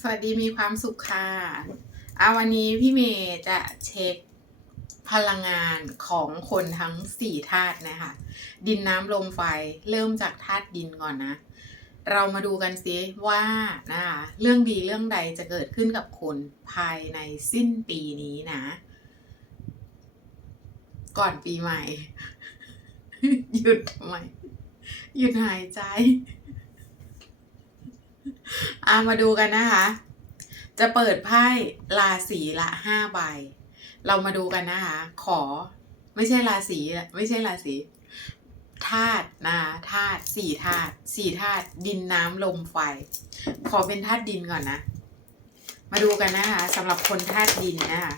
สวัสดีมีความสุขค่ะอาวันนี้พี่เมย์จะเช็คพลังงานของคนทั้งสี่ธาตุนะคะ ดินน้ำลมไฟเริ่มจากธาตุดินก่อนนะ เรามาดูกันซิว่านะคะเรื่องดีเรื่องใดจะเกิดขึ้นกับคุณภายในสิ้นปีนี้นะ ก่อนปีใหม่ หยุดทำไม หยุดหายใจ อามาดูกันนะคะ จะเปิดไพ่ราศีละห้าใบ เรามาดูกันนะคะ ขอไม่ใช่ราศีไม่ใช่ราศีธาตุนะธาตุสี่ธาตุสี่ธาตุดินน้ำลมไฟ ขอเป็นธาตุดินก่อนนะ มาดูกันนะคะสำหรับคนธาตุดินนะคะ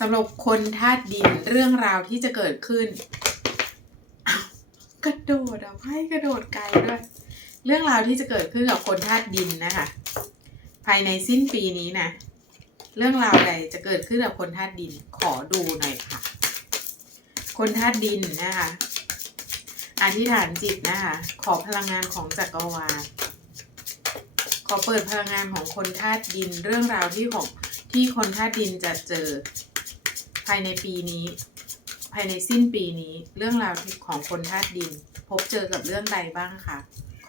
สำหรับคนธาตุดินเรื่องราวที่จะเกิดขึ้นกระโดดอะไพ่กระโดดไกลด้วย เรื่องราวที่จะเกิดขึ้นกับคนธาตุดินนะคะ ภายในสิ้นปีนี้นะ เรื่องราวใดจะเกิดขึ้นกับคนธาตุดินขอดูหน่อยค่ะ คนธาตุดินนะคะอธิษฐานจิตนะคะ ขอพลังงานของจักรวาลขอเปิดพลังงานของคนธาตุดินเรื่องราวที่ของที่คนธาตุดินจะเจอ ภายในปีนี้ ภายในสิ้นปีนี้ เรื่องราวของคนธาตุดิน พบเจอกับเรื่องใดบ้างคะ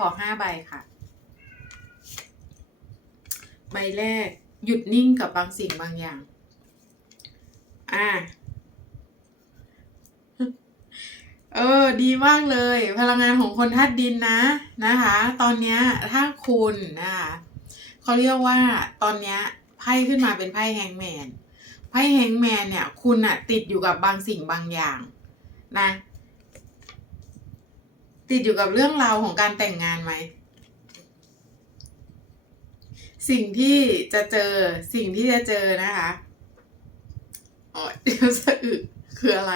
อห้าใบค่ะ ใบแรกหยุดนิ่งกับบางสิ่งบางอย่าง อ่า เออ ดีมากเลย พลังงานของคนธาตุดินนะนะคะ ตอนนี้ถ้าคุณนะคะเขาเรียกว่าตอนนี้ไพ่ขึ้นมาเป็นไพ่แฮงแมนไพ่แฮงแมนเนี่ย คุณอะติดอยู่กับบางสิ่งบางอย่าง นะ ติดอยู่กับเรื่องราวของการแต่งงานไหม สิ่งที่จะเจอสิ่งที่จะเจอนะคะอ๋อเดี๋ยวสะอึกคืออะไร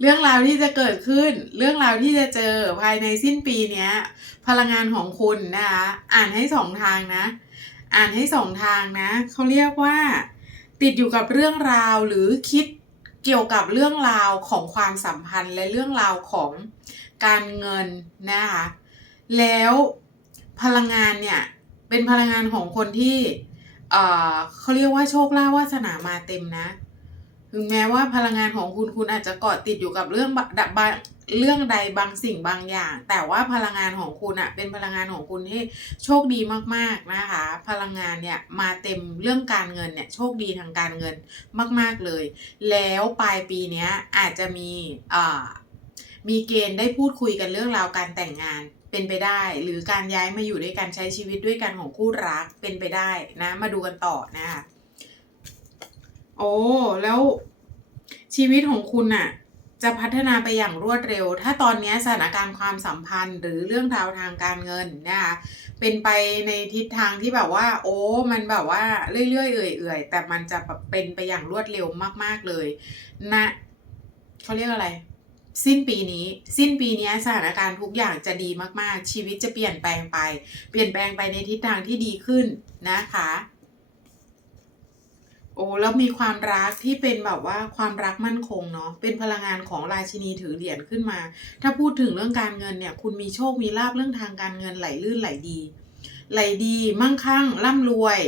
เรื่องราวที่จะเกิดขึ้น เรื่องราวที่จะเจอภายในสิ้นปีเนี้ย พลังงานของคุณนะคะ อ่านให้สองทางนะ อ่านให้สองทางนะเขาเรียกว่า ติดอยู่กับเรื่องราวหรือคิดเกี่ยวกับเรื่องราวของความสัมพันธ์และเรื่องราวของ การเงินนะคะแล้วพลังงานเนี่ยเป็นพลังงานของคนที่เออเขาเรียกว่าโชคลาภวาสนามาเต็มนะ ถึงแม้ว่าพลังงานของคุณคุณอาจจะเกาะติดอยู่กับเรื่องบะบเรื่องใดบางสิ่งบางอย่าง แต่ว่าพลังงานของคุณอะเป็นพลังงานของคุณที่โชคดีมากๆนะคะ พลังงานเนี่ยมาเต็มเรื่องการเงินเนี่ยโชคดีทางการเงินมาก ๆเลย แล้วปลายปีเนี้ยอาจจะมีอ่อ มีเกณฑ์ได้พูดคุยกันเรื่องราวการแต่งงานเป็นไปได้ หรือการย้ายมาอยู่ด้วยกันใช้ชีวิตด้วยกันของคู่รักเป็นไปได้นะ มาดูกันต่อนะคะโอ้แล้วชีวิตของคุณน่ะ จะพัฒนาไปอย่างรวดเร็ว ถ้าตอนนี้สถานการณ์ความสัมพันธ์ หรือเรื่องราวทางการเงินนะคะเป็นไปในทิศทางที่แบบว่า โอ้มันแบบว่าเรื่อยๆเอื่อยๆแต่มันจะแบบเป็นไปอย่างรวดเร็วมาก ๆเลย นะเขาเรียกอะไร สิ้นปีนี้ สิ้นปีนี้สถานการณ์ทุกอย่างจะดีมากๆ ชีวิตจะเปลี่ยนแปลงไป เปลี่ยนแปลงไปในทิศทางที่ดีขึ้นนะคะ โอ้แล้วมีความรักที่เป็นแบบว่าความรักมั่นคงเนาะเป็นพลังงานของราชินีถือเหรียญขึ้นมา ถ้าพูดถึงเรื่องการเงินเนี่ย คุณมีโชคมีลาบเรื่องทางการเงินไหลลื่นไหลดีไหลดีมั่งคั่งร่ำรวย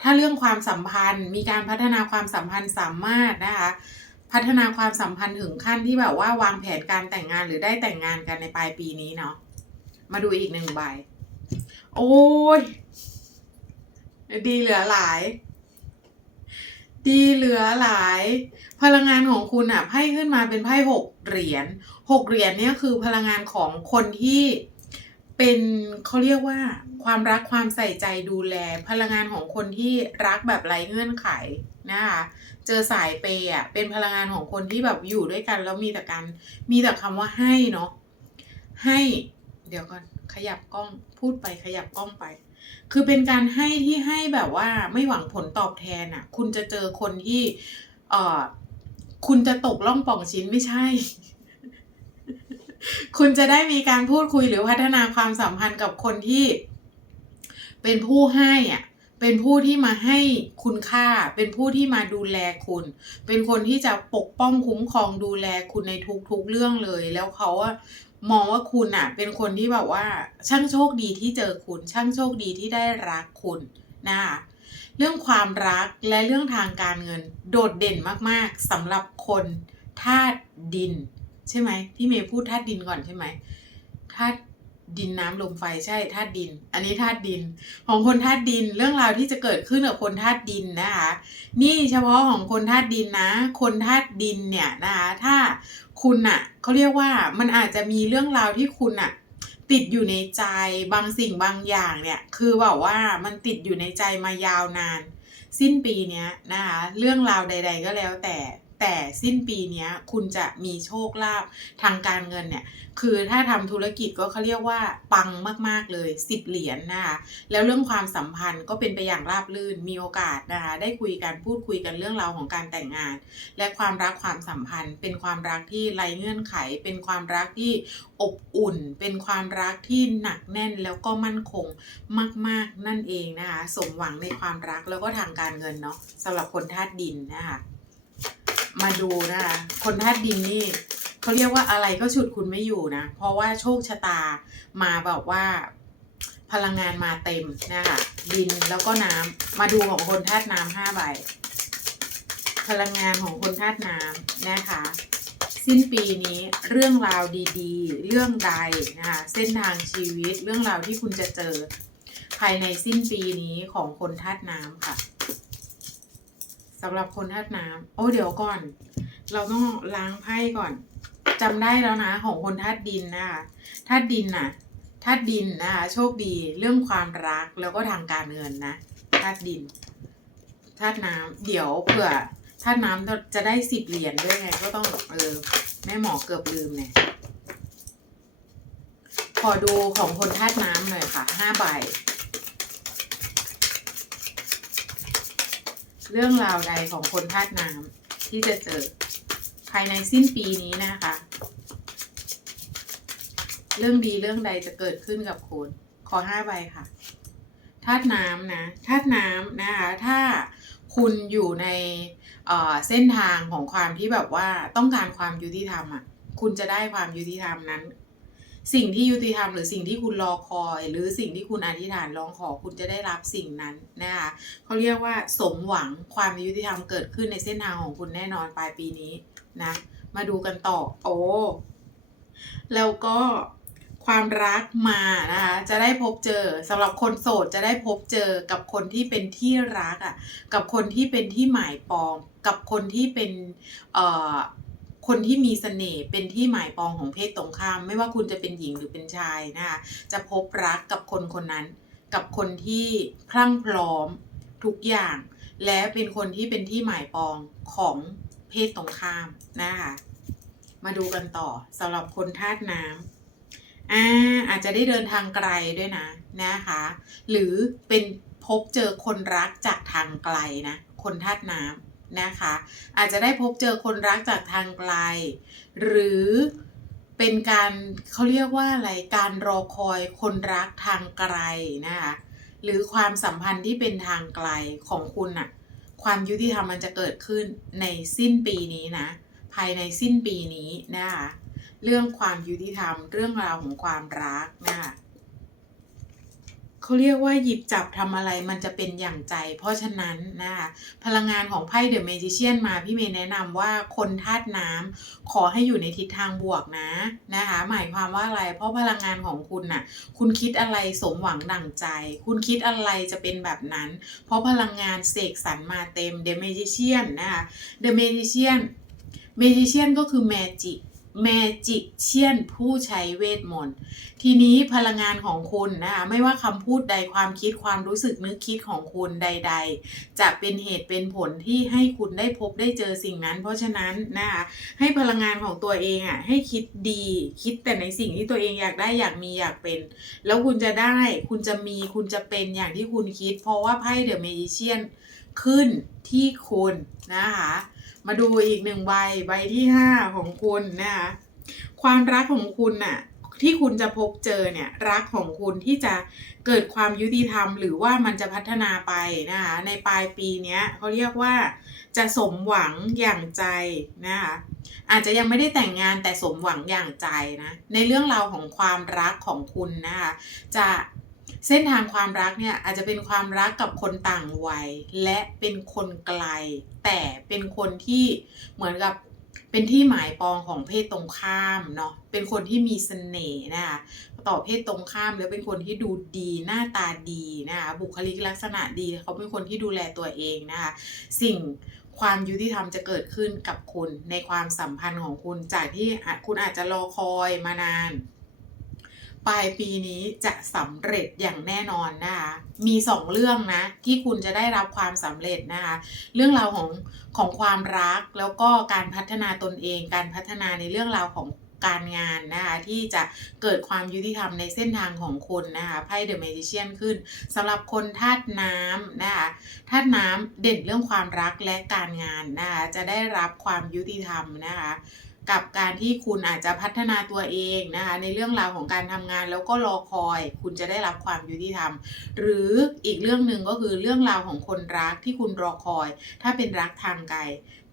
ถ้าเรื่องความสัมพันธ์ มีการพัฒนาความสัมพันธ์สามารถนะคะ พัฒนาความสัมพันธ์ถึงขั้นที่แบบว่าวางแผนการแต่งงานหรือได้แต่งงานกันในปลายปีนี้เนาะมาดูอีกหนึ่งใบ โอ้ย ดีเหลือหลาย ดีเหลือหลาย พลังงานของคุณอะไพ่ขึ้นมาเป็นไพ่หกเหรียญหกเหรียญเนี่ยคือพลังงานของคนที่ เป็นเขาเรียกว่าความรักความใส่ใจดูแล พลังงานของคนที่รักแบบไร้เงื่อนไขนะคะเจอสายเปย์อะเป็นพลังงานของคนที่แบบอยู่ด้วยกันแล้วมีแต่การมีแต่คำว่าให้เนาะให้ เดี๋ยวก่อนขยับกล้องพูดไปขยับกล้องไป คือเป็นการให้ที่ให้แบบว่าไม่หวังผลตอบแทนอะ คุณจะเจอคนที่เอ่อคุณจะตกล่องป่องชิ้นไม่ใช่ คุณจะได้มีการพูดคุยหรือพัฒนาความสัมพันธ์กับคนที่ เป็นผู้ให้อะเป็นผู้ที่มาให้คุณค่า เป็นผู้ที่มาดูแลคุณ เป็นคนที่จะปกป้องคุ้มครองดูแลคุณในทุกๆเรื่องเลย แล้วเขาอะมองว่าคุณอะเป็นคนที่แบบว่า ช่างโชคดีที่เจอคุณ ช่างโชคดีที่ได้รักคุณนะคะเรื่องความรักและเรื่องทางการเงิน โดดเด่นมากๆสำหรับคนธาตุดิน ใช่ไหมพี่เมย์พูดธาตุดินก่อนใช่ไหมธาตุดินน้ำลมไฟใช่ธาตุดิน อันนี้ธาตุดิน ของคนธาตุดินเรื่องราวที่จะเกิดขึ้นกับคนธาตุดินนะคะนี่เฉพาะของคนธาตุดินนะ คนธาตุดินเนี่ยนะคะถ้าคุณอะ่ะเขาเรียกว่ามันอาจจะมีเรื่องราวที่คุณอะ่ะติดอยู่ในใจบางสิ่งบางอย่างเนี่ยคือแบบว่ามันติดอยู่ในใจมายาวนาน สิ้นปีเนี้ยนะคะเรื่องราวใด ๆ ก็แล้วแต่ แต่สิ้นปีนี้คุณจะมีโชคลาภทางการเงินเนี่ย คือถ้าทำธุรกิจก็เขาเรียกว่าปังมากๆเลย10เหรียญนะคะแล้วเรื่องความสัมพันธ์ก็เป็นไปอย่างราบรื่นมีโอกาสนะคะได้คุยกันพูดคุยกันเรื่องราวของการแต่งงาน และความรักความสัมพันธ์ เป็นความรักที่ไร้เงื่อนไข เป็นความรักที่อบอุ่น เป็นความรักที่หนักแน่นแล้วก็มั่นคงมาก ๆนั่นเองนะคะสมหวังในความรักแล้วก็ทางการเงินเนาะสำหรับคนธาตุดินนะคะ มาดูนะคะคนธาตุดินนี่เขาเรียกว่าอะไรก็ฉุดคุณไม่อยู่นะ เพราะว่าโชคชะตามาแบบว่าพลังงานมาเต็มนะคะดินแล้วก็น้ำมาดูของคนธาตุน้ำห้าใบ พลังงานของคนธาตุน้ำนะคะ สิ้นปีนี้เรื่องราวดีๆ เรื่องใดนะคะเส้นทางชีวิตเรื่องราวที่คุณจะเจอ ภายในสิ้นปีนี้ของคนธาตุน้ำค่ะ สำหรับคนธาตุน้ำโอ้เดี๋ยวก่อน เราต้องล้างไพ่ก่อนจำได้แล้วนะของคนธาตุดินนะคะธาตุดินน่ะธาตุดินนะคะโชคดีเรื่องความรักแล้วก็ทางการเงินนะธาตุดินธาตุน้ำเดี๋ยวเผื่อธาตุน้ำจะได้สิบเหรียญด้วยไงก็ต้องเออแม่หมอเกือบลืมเนี่ยขอดูของคนธาตุน้ำหน่อยค่ะห้าใบ เรื่องราวใดของคนธาตุน้ำที่จะเจอภายในสิ้นปีนี้นะคะ เรื่องดีเรื่องใดจะเกิดขึ้นกับคุณ ขอห้าใบค่ะธาตุน้ำนะธาตุน้ำนะคะ ถ้าคุณอยู่ในเเส้นทางของความที่แบบว่าต้องการความยุติธรรมอะ คุณจะได้ความยุติธรรมนั้น สิ่งที่ยุติธรรมหรือสิ่งที่คุณรอคอย หรือสิ่งที่คุณอธิษฐานร้องขอคุณจะได้รับสิ่งนั้นนะคะเขาเรียกว่าสมหวังความยุติธรรมเกิดขึ้นในเส้นทางของคุณแน่นอนปลายปีนี้นะมาดูกันต่อโอ้แล้วก็ความรักมานะคะจะได้พบเจอสำหรับคนโสดจะได้พบเจอกับคนที่เป็นที่รักอะกับคนที่เป็นที่หมายปอง กับคนที่เป็นเอ่อ คนที่มีเสน่ห์เป็นที่หมายปองของเพศตรงข้าม ไม่ว่าคุณจะเป็นหญิงหรือเป็นชายนะคะจะพบรักกับคนคนนั้น กับคนที่พรั่งพร้อมทุกอย่าง และเป็นคนที่เป็นที่หมายปองของเพศตรงข้ามนะคะมาดูกันต่อสำหรับคนธาตุน้ำอ่าอาจจะได้เดินทางไกลด้วยนะนะคะ หรือเป็นพบเจอคนรักจากทางไกลนะ คนธาตุน้ำ นะคะ อาจจะได้พบเจอคนรักจากทางไกล หรือเป็นการเขาเรียกว่าอะไรการรอคอยคนรักทางไกลนะคะหรือความสัมพันธ์ที่เป็นทางไกลของคุณน่ะความยุติธรรมมันจะเกิดขึ้นในสิ้นปีนี้นะ ภายในสิ้นปีนี้นะคะเรื่องความยุติธรรมเรื่องราวของความรักนะคะ เขาเรียกว่าหยิบจับทำอะไรมันจะเป็นอย่างใจ เพราะฉะนั้นนะคะพลังงานของไพ่เดอะเมจิเชียนมาพี่เมย์แนะนำว่าคนธาตุน้ำขอให้อยู่ในทิศทางบวกนะนะคะ หมายความว่าอะไร เพราะพลังงานของคุณน่ะ คุณคิดอะไรสมหวังดั่งใจ คุณคิดอะไรจะเป็นแบบนั้น เพราะพลังงานเสกสรรมาเต็ม The Magician นนะคะ The Magician Magician ก็คือแมจิก Magic Magician ผู้ใช้เวทมนต์ ทีนี้พลังงานของคุณนะคะไม่ว่าคำพูดใดความคิดความรู้สึกนึกคิดของคุณใด ๆ จะเป็นเหตุเป็นผลที่ให้คุณได้พบได้เจอสิ่งนั้น เพราะฉะนั้นนะคะให้พลังงานของตัวเองอะให้คิดดี คิดแต่ในสิ่งที่ตัวเองอยากได้อยากมีอยากเป็น แล้วคุณจะได้คุณจะมีคุณจะเป็นอย่างที่คุณคิด เพราะว่าไพ่เดอะเมจิเชียน ขึ้นที่คุณนะคะ มาดูอีกหนึ่งใบใบที่ห้าของคุณนะคะความรักของคุณน่ะที่คุณจะพบเจอเนี่ยรักของคุณที่จะเกิดความยุติธรรม หรือว่ามันจะพัฒนาไปนะคะในปลายปีเนี้ยเขาเรียกว่าจะสมหวังอย่างใจนะคะอาจจะยังไม่ได้แต่งงานแต่สมหวังอย่างใจนะในเรื่องราวของความรักของคุณนะคะจะ เส้นทางความรักเนี่ยอาจจะเป็นความรักกับคนต่างวัย และเป็นคนไกล แต่เป็นคนที่เหมือนกับเป็นที่หมายปองของเพศตรงข้ามเนาะเป็นคนที่มีเสน่ห์นะคะต่อเพศตรงข้ามแล้วเป็นคนที่ดูดีหน้าตาดีนะคะบุคลิกลักษณะดีเขาเป็นคนที่ดูแลตัวเองนะคะสิ่งความยุติธรรมจะเกิดขึ้นกับคุณในความสัมพันธ์ของคุณจากที่คุณอาจจะรอคอยมานาน ปลายปีนี้จะสำเร็จอย่างแน่นอนนะคะมีสองเรื่องนะที่คุณจะได้รับความสำเร็จนะคะเรื่องราวของของความรักแล้วก็การพัฒนาตนเอง การพัฒนาในเรื่องราวของการงานนะคะที่จะเกิดความยุติธรรมในเส้นทางของคุณนะคะไพ่เดอะเมจิเชียนขึ้นสำหรับคนธาตุน้ำนะคะธาตุน้ำเด่นเรื่องความรักและการงานนะคะจะได้รับความยุติธรรมนะคะ กับการที่คุณอาจจะพัฒนาตัวเองนะคะในเรื่องราวของการทำงานแล้วก็รอคอย คุณจะได้รับความยุติธรรม หรืออีกเรื่องหนึ่งก็คือเรื่องราวของคนรักที่คุณรอคอย ถ้าเป็นรักทางไกล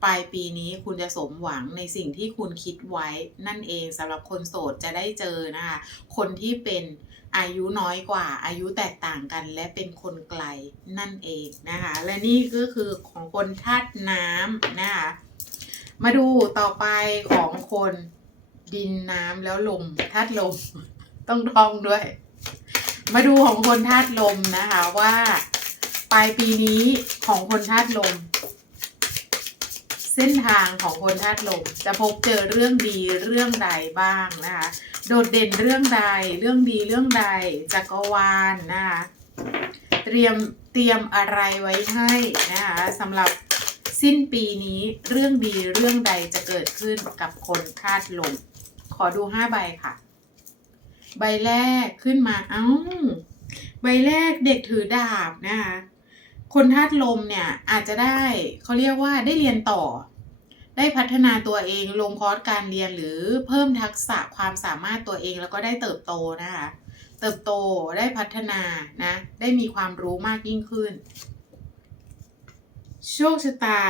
ปลายปีนี้คุณจะสมหวังในสิ่งที่คุณคิดไว้นั่นเองสำหรับคนโสดจะได้เจอนะคะคนที่เป็นอายุน้อยกว่า อายุแตกต่างกันและเป็นคนไกลนั่นเองนะคะ และนี่ก็คือของคนธาตุน้ำนะคะ มาดูต่อไปของคนดินน้ำแล้วลมธาตุลม ต้องท่องด้วย มาดูของคนธาตุลมนะคะว่า ปลายปีนี้ของคนธาตุลม เส้นทางของคนธาตุลม จะพบเจอเรื่องดีเรื่องใดบ้างนะคะโดดเด่นเรื่องใดเรื่องดีเรื่องใดจักรวาลนะคะเตรียมเตรียมอะไรไว้ให้นะคะสำหรับ สิ้นปีนี้เรื่องดีเรื่องใดจะเกิดขึ้นกับคนธาตุลมขอดูห้าใบค่ะ ใบแรกขึ้นมาเอ้า ใบแรกเด็กถือดาบนะคะคนธาตุลมเนี่ยอาจจะได้เขาเรียกว่าได้เรียนต่อ ได้พัฒนาตัวเองลงคอร์สการเรียนหรือเพิ่มทักษะความสามารถตัวเองแล้วก็ได้เติบโตนะคะ เติบโตได้พัฒนานะ ได้มีความรู้มากยิ่งขึ้น โชคชะตา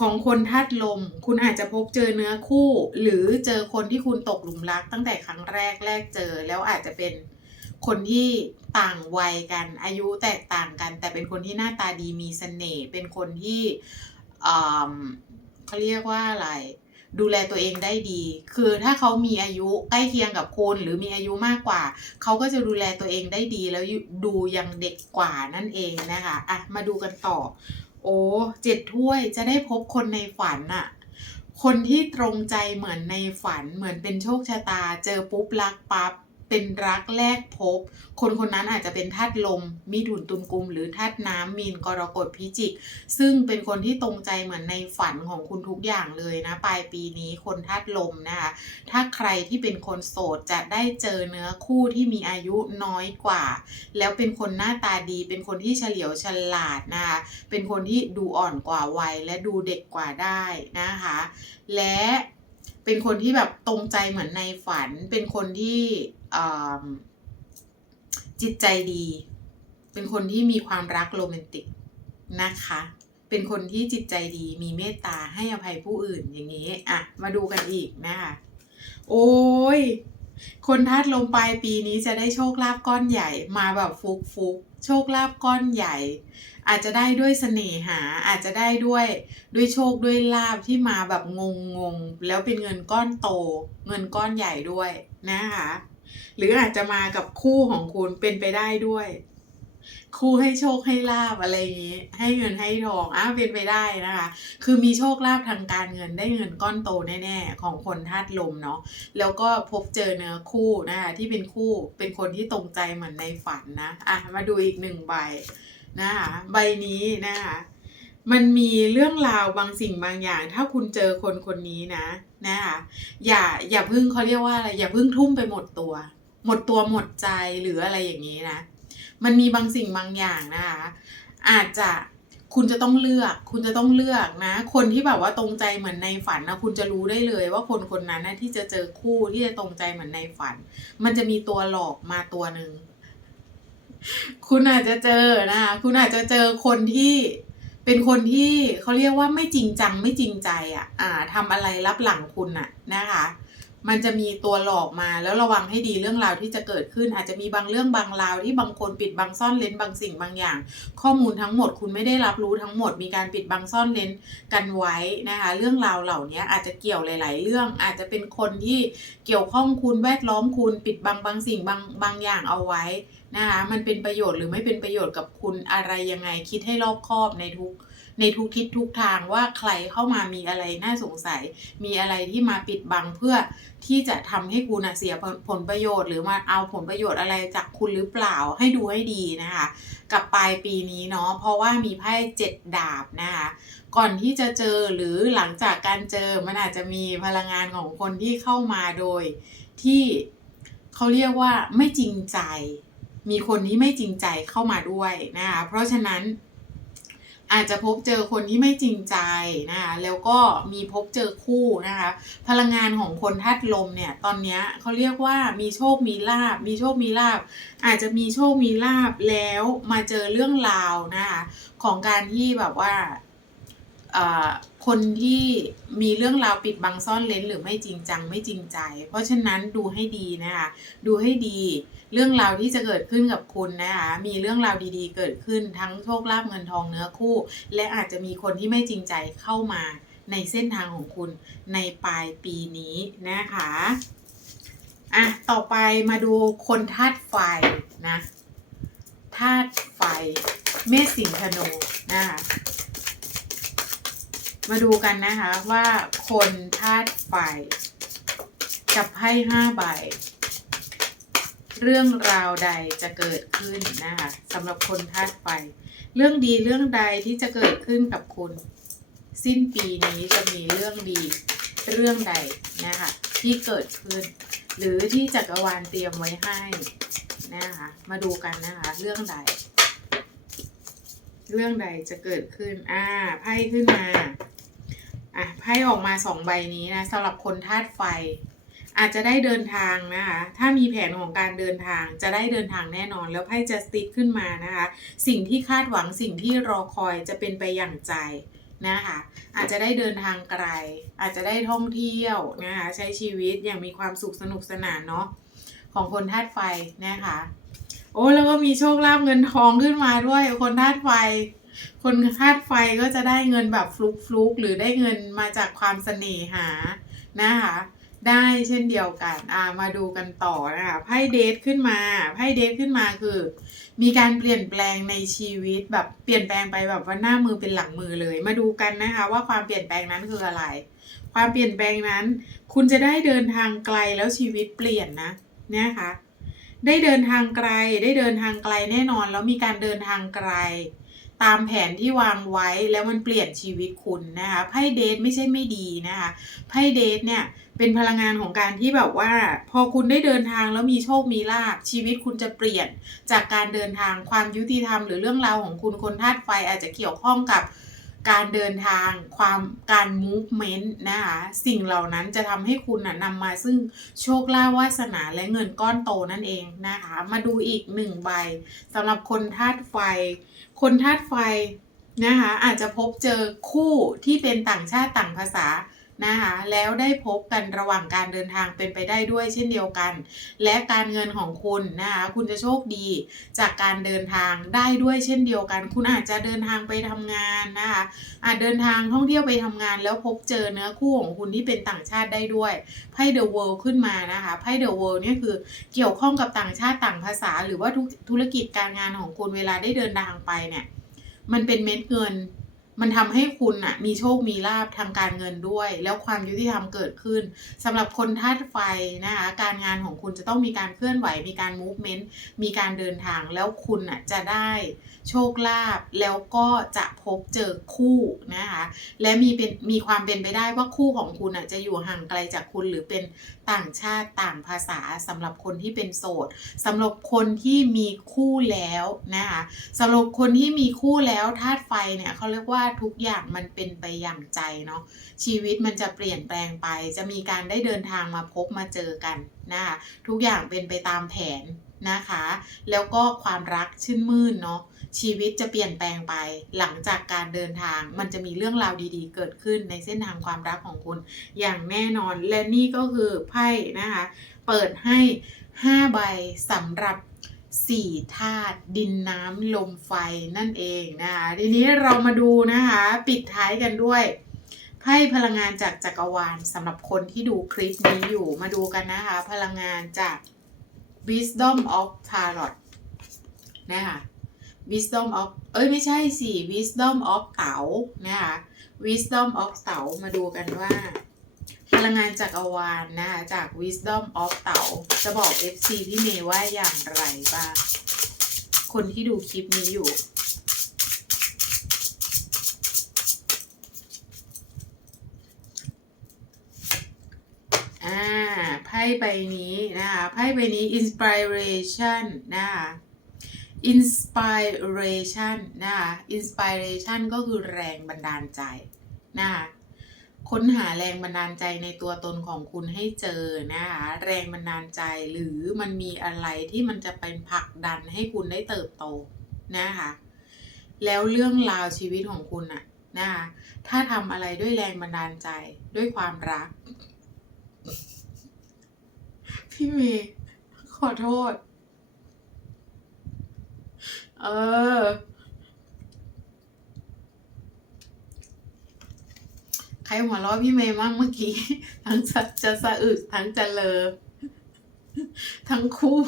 ของคนธาตุลม คุณอาจจะพบเจอเนื้อคู่ หรือเจอคนที่คุณตกหลุมรักตั้งแต่ครั้งแรกแรกเจอ แล้วอาจจะเป็นคนที่ต่างวัยกันอายุแตกต่างกัน แต่เป็นคนที่หน้าตาดีมีเสน่ห์เป็นคนที่อ่าเขาเรียกว่าอะไร ดูแลตัวเองได้ดี คือถ้าเขามีอายุใกล้เคียงกับคุณหรือมีอายุมากกว่า เขาก็จะดูแลตัวเองได้ดีแล้วดูยังเด็กกว่านั่นเองนะคะอะมาดูกันต่อ โอ้เจ็ดถ้วยจะได้พบคนในฝันอะคนที่ตรงใจเหมือนในฝันเหมือนเป็นโชคชะตา เจอปุ๊บรักปั๊บ เป็นรักแรกพบ คนคนนั้นอาจจะเป็นธาตุลม มีถุนตุนกุม หรือธาตุน้ำมีนกรกฎพิจิก ซึ่งเป็นคนที่ตรงใจเหมือนในฝันของคุณทุกอย่างเลยนะ ปลายปีนี้คนธาตุลมนะคะถ้าใครที่เป็นคนโสดจะได้เจอเนื้อคู่ที่มีอายุน้อยกว่า แล้วเป็นคนหน้าตาดี เป็นคนที่เฉลียวฉลาดนะคะเป็นคนที่ดูอ่อนกว่าวัยและดูเด็กกว่าได้นะคะ และ เป็นคนที่แบบตรงใจเหมือนในฝัน เป็นคนที่อ่าจิตใจดี เป็นคนที่มีความรักโรแมนติกนะคะ เป็นคนที่จิตใจดี มีเมตตาให้อภัยผู้อื่นอย่างนี้ อะ มาดูกันอีกนะคะ โอ้ย คนธาตุลมปลายปีนี้จะได้โชคลาภก้อนใหญ่มาแบบฟุกฟุก โชคลาภก้อนใหญ่ อาจจะได้ด้วยเสน่หาอาจจะได้ด้วยด้วยโชคด้วยลาภที่มาแบบงงงงแล้วเป็นเงินก้อนโต เงินก้อนใหญ่ด้วยนะคะ หรืออาจจะมากับคู่ของคุณเป็นไปได้ด้วย คู่ให้โชคให้ลาบอะไรอย่างนี้ ให้เงินให้ทองอ้าเป็นไปได้นะคะ คือมีโชคลาภทางการเงินได้เงินก้อนโตแน่ๆ ของคนธาตุลมเนาะแล้วก็พบเจอเนื้อคู่นะคะที่เป็นคู่เป็นคนที่ตรงใจเหมือนในฝันนะอะมาดูอีกหนึ่งใบนะคะใบนี้นะคะมันมีเรื่องราวบางสิ่งบางอย่าง ถ้าคุณเจอคนคนนี้นะนะคะอย่าอย่าพึ่งเขาเรียกว่าอะไรอย่าพึ่งทุ่มไปหมดตัว หมดตัวหมดใจหรืออะไรอย่างนี้นะ มันมีบางสิ่งบางอย่างนะคะอาจจะคุณจะต้องเลือก คุณจะต้องเลือกนะ คนที่แบบว่าตรงใจเหมือนในฝันนะคุณจะรู้ได้เลยว่าคนคนนั้นนะที่จะเจอคู่ที่จะตรงใจเหมือนในฝัน มันจะมีตัวหลอกมาตัวหนึ่งคุณอาจจะเจอนะคะคุณอาจจะเจอคนที่เป็นคนที่เขาเรียกว่าไม่จริงจังไม่จริงใจอะ อ่าทำอะไรรับหลังคุณอะนะคะ มันจะมีตัวหลอกมาแล้วระวังให้ดีเรื่องราวที่จะเกิดขึ้น อาจจะมีบางเรื่องบางราวที่บางคนปิดบังซ่อนเลนบางสิ่งบางอย่าง ข้อมูลทั้งหมดคุณไม่ได้รับรู้ทั้งหมด มีการปิดบังซ่อนเลนกันไว้นะคะเรื่องราวเหล่านี้อาจจะเกี่ยวหลาย ๆ เรื่องอาจจะเป็นคนที่เกี่ยวข้องคุณแวดล้อมคุณปิดบังบางสิ่งบางบางอย่างเอาไว้นะคะมันเป็นประโยชน์หรือไม่เป็นประโยชน์กับคุณอะไรยังไงคิดให้รอบคอบในทุก ในทุกทิศทุกทางว่าใครเข้ามามีอะไรน่าสงสัย มีอะไรที่มาปิดบังเพื่อที่จะทำให้คุณน่ะเสียผลประโยชน์ หรือมาเอาผลประโยชน์อะไรจากคุณหรือเปล่าให้ดูให้ดีนะคะ กับปลายปีนี้เนาะเพราะว่ามีไพ่เจ็ดดาบนะคะก่อนที่จะเจอหรือหลังจากการเจอมันอาจจะมีพลังงานของคนที่เข้ามาโดย ที่เขาเรียกว่าไม่จริงใจ มีคนที่ไม่จริงใจเข้ามาด้วยนะคะเพราะฉะนั้น อาจจะพบเจอคนที่ไม่จริงใจนะคะแล้วก็มีพบเจอคู่นะคะ พลังงานของคนธาตุลมเนี่ยตอนนี้เขาเรียกว่ามีโชคมีลาบ มีโชคมีลาบ อาจจะมีโชคมีลาบแล้วมาเจอเรื่องราวนะคะของการที่แบบว่า คนที่มีเรื่องราวปิดบังซ่อนเลนหรือไม่จริงจังไม่จริงใจ เพราะฉะนั้นดูให้ดีนะคะดูให้ดี เรื่องราวที่จะเกิดขึ้นกับคุณนะคะมีเรื่องราวดีๆ เกิดขึ้นทั้งโชคลาภเงินทองเนื้อคู่ และอาจจะมีคนที่ไม่จริงใจเข้ามาในเส้นทางของคุณในปลายปีนี้นะคะอะต่อไปมาดูคนธาตุไฟนะธาตุไฟเมษสิงห์ธนูนะคะ มาดูกันนะคะว่าคนธาตุไฟกับไพ่ห้าใบ เรื่องราวใดจะเกิดขึ้นนะคะสำหรับคนธาตุไฟ เรื่องดีเรื่องใดที่จะเกิดขึ้นกับคุณ สิ้นปีนี้จะมีเรื่องดีเรื่องใดนะคะที่เกิดขึ้น หรือที่จักรวาลเตรียมไว้ให้นะคะมาดูกันนะคะเรื่องใด เรื่องใดจะเกิดขึ้น อ่าไพ่ขึ้นมา อะไพ่ออกมาสองใบนี้นะสำหรับคนธาตุไฟ อาจจะได้เดินทางนะคะ ถ้ามีแผนของการเดินทางจะได้เดินทางแน่นอน แล้วไพ่จะติกขึ้นมานะคะ สิ่งที่คาดหวังสิ่งที่รอคอยจะเป็นไปอย่างใจนะคะอาจจะได้เดินทางไกล อาจจะได้ท่องเที่ยวนะคะใช้ชีวิตอย่างมีความสุขสนุกสนานเนาะของคนธาตุไฟนะคะ โอ้แล้วก็มีโชคลาภเงินทองขึ้นมาด้วยคนธาตุไฟ คนธาตุไฟก็จะได้เงินแบบฟลุกฟลุกหรือได้เงินมาจากความเสน่หานะคะ ได้เช่นเดียวกันอ่ามาดูกันต่อนะคะไพ่เดทขึ้นมาไพ่เดทขึ้นมาคือ มีการเปลี่ยนแปลงในชีวิตแบบเปลี่ยนแปลงไปแบบว่าหน้ามือเป็นหลังมือเลย มาดูกันนะคะว่าความเปลี่ยนแปลงนั้นคืออะไร ความเปลี่ยนแปลงนั้น คุณจะได้เดินทางไกลแล้วชีวิตเปลี่ยนนะนะคะได้เดินทางไกลได้เดินทางไกลแน่นอน แล้วมีการเดินทางไกล ตามแผนที่วางไว้แล้วมันเปลี่ยนชีวิตคุณนะคะไพ่เดทไม่ใช่ไม่ดีนะคะไพ่เดทเนี่ยเป็นพลังงานของการที่แบบว่า พอคุณได้เดินทางแล้วมีโชคมีลาภชีวิตคุณจะเปลี่ยนจากการเดินทางความยุติธรรมหรือเรื่องราวของคุณคนธาตุไฟอาจจะเกี่ยวข้องกับการเดินทางความการ movement นะคะสิ่งเหล่านั้นจะทำให้คุณนะนำมาซึ่งโชคลาภวาสนาและเงินก้อนโตนั่นเองนะคะ มาดูอีกหนึ่งใบสำหรับคนธาตุไฟ คนธาตุไฟนะคะอาจจะพบเจอคู่ที่เป็นต่างชาติต่างภาษา นะคะแล้วได้พบกันระหว่างการเดินทางเป็นไปได้ด้วยเช่นเดียวกัน และการเงินของคุณนะคะคุณจะโชคดีจากการเดินทางได้ด้วยเช่นเดียวกัน คุณอาจจะเดินทางไปทำงานนะคะอาจเดินทางท่องเที่ยวไปทำงาน แล้วพบเจอเนื้อคู่ของคุณที่เป็นต่างชาติได้ด้วยไพ่ The World ขึ้นมานะคะไพ่ The World เนี่ยคือเกี่ยวข้องกับต่างชาติต่างภาษา หรือว่าธุรกิจการงานของคุณเวลาได้เดินทางไปเนี่ยมันเป็นเม็ดเงิน มันทำให้คุณอะมีโชคมีลาบทางการเงินด้วย แล้วความยุติธรรมเกิดขึ้นสำหรับคนธาตุไฟนะคะการงานของคุณจะต้องมีการเคลื่อนไหว มีการ movement มีการเดินทาง แล้วคุณอะจะได้โชคลาภแล้วก็จะพบเจอคู่นะคะและมีเป็นมีความเป็นไปได้ว่าคู่ของคุณอะจะอยู่ห่างไกลจากคุณหรือเป็นต่างชาติต่างภาษาสำหรับคนที่เป็นโสดสำหรับคนที่มีคู่แล้วนะคะสำหรับคนที่มีคู่แล้วธาตุไฟเนี่ยเขาเรียกว่าทุกอย่างมันเป็นไปอย่างใจเนาะชีวิตมันจะเปลี่ยนแปลงไป จะมีการได้เดินทางมาพบมาเจอกันนะคะทุกอย่างเป็นไปตามแผนนะคะ แล้วก็ความรักชื่นมื่นเนาะ ชีวิตจะเปลี่ยนแปลงไปหลังจากการเดินทาง มันจะมีเรื่องราวดีๆ เกิดขึ้นในเส้นทางความรักของคุณ อย่างแน่นอนและนี่ก็คือไพ่นะคะ เปิดให้ 5 ใบสำหรับ4ธาตุดินน้ำลมไฟนั่นเองนะคะทีนี้เรามาดูนะคะ ปิดท้ายกันด้วยไพ่พลังงานจากจักรวาลสำหรับคนที่ดูคลิปนี้อยู่มาดูกันนะคะ พลังงานจาก Wisdom of Tarot นะคะ Wisdom of เอ้ยไม่ใช่สิ Wisdom of เต๋านะคะ Wisdom of เต๋ามาดูกันว่า พลังงานจักรวาลนะคะจาก Wisdom of เต๋าจะบอก FC พี่เมย์ว่าอย่างไรบ้าง คนที่ดูคลิปนี้อยู่ อ่า ไพ่ใบนี้นะคะ ไพ่ใบนี้ inspiration นะคะ inspiration นะคะ inspiration ก็คือแรงบันดาลใจนะคะค้นหาแรงบันดาลใจในตัวตนของคุณให้เจอนะคะแรงบันดาลใจหรือมันมีอะไรที่มันจะเป็นผลักดันให้คุณได้เติบโตนะคะแล้วเรื่องราวชีวิตของคุณอะนะคะถ้าทำอะไรด้วยแรงบันดาลใจด้วยความรัก พี่เมย์ขอโทษ เออ ใครหัวเราะพี่เมย์มั่งเมื่อกี้ ทั้งจะจะสะอึกทั้งจะเลอ ทั้งคู่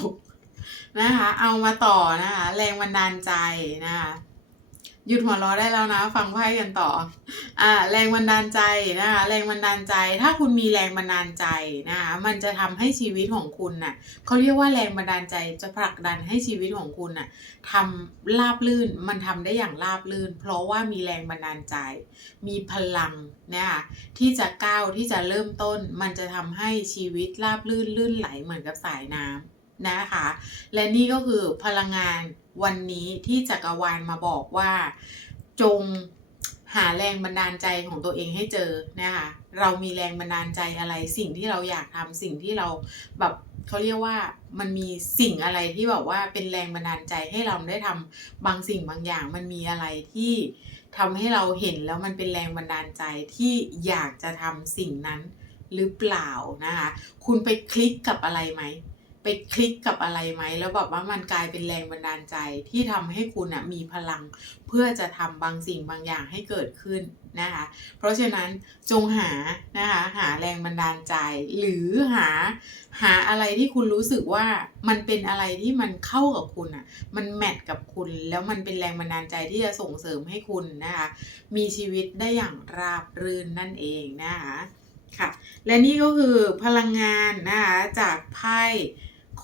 นะคะ เอามาต่อนะคะ แรงบันดาลใจนะคะ หยุดหัวเราะได้แล้วนะ ฟังไพ่กันต่อ อ่า แรงบันดาลใจนะคะแรงบันดาลใจ ถ้าคุณมีแรงบันดาลใจนะคะมันจะทำให้ชีวิตของคุณน่ะเขาเรียกว่าแรงบันดาลใจจะผลักดันให้ชีวิตของคุณน่ะทำราบลื่นมันทำได้อย่างราบลื่น เพราะว่ามีแรงบันดาลใจ มีพลังนะคะที่จะก้าวที่จะเริ่มต้น มันจะทำให้ชีวิตราบลื่นลื่นไหลเหมือนกับสายน้ำนะคะ และนี่ก็คือพลังงาน วันนี้ที่จักรวาลมาบอกว่า จงหาแรงบันดาลใจของตัวเองให้เจอนะคะเรามีแรงบันดาลใจอะไร สิ่งที่เราอยากทำสิ่งที่เราแบบเขาเรียกว่ามันมีสิ่งอะไรที่แบบว่าเป็นแรงบันดาลใจให้เราได้ทำบางสิ่งบางอย่าง มันมีอะไรที่ทำให้เราเห็นแล้วมันเป็นแรงบันดาลใจที่อยากจะทำสิ่งนั้นหรือเปล่านะคะ คุณไปคลิกกับอะไรไหม ไปคลิกกับอะไรไหมแล้วแบบว่ามันกลายเป็นแรงบันดาลใจที่ทำให้คุณอะมีพลัง เพื่อจะทำบางสิ่งบางอย่างให้เกิดขึ้นนะคะ เพราะฉะนั้นจงหานะคะหาแรงบันดาลใจ หรือหาหาอะไรที่คุณรู้สึกว่ามันเป็นอะไรที่มันเข้ากับคุณอะมันแมทกับคุณ แล้วมันเป็นแรงบันดาลใจที่จะส่งเสริมให้คุณนะคะมีชีวิตได้อย่างราบรื่นนั่นเองนะคะค่ะและนี่ก็คือพลังงานนะคะจากไพ่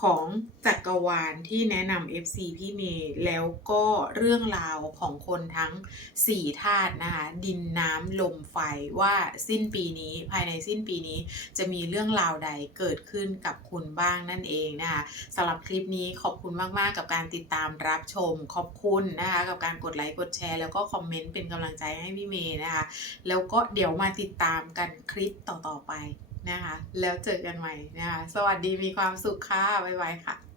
ของจักรวาลที่แนะนำ FC พี่เมย์แล้วก็เรื่องราวของคนทั้ง 4 ธาตุนะคะ ดินน้ำลมไฟว่าสิ้นปีนี้ภายในสิ้นปีนี้จะมีเรื่องราวใดเกิดขึ้นกับคุณบ้างนั่นเองนะคะสำหรับคลิปนี้ขอบคุณมาก ๆ กับการติดตามรับชม ขอบคุณนะคะ กับการกดไลค์ กดแชร์ แล้วก็คอมเมนต์เป็นกำลังใจให้พี่เมย์นะคะ แล้วก็เดี๋ยวมาติดตามกันคลิปต่อ ๆ ไป นะคะ แล้วเจอกันใหม่นะคะ สวัสดีมีความสุขค่ะ บ๊ายบายค่ะ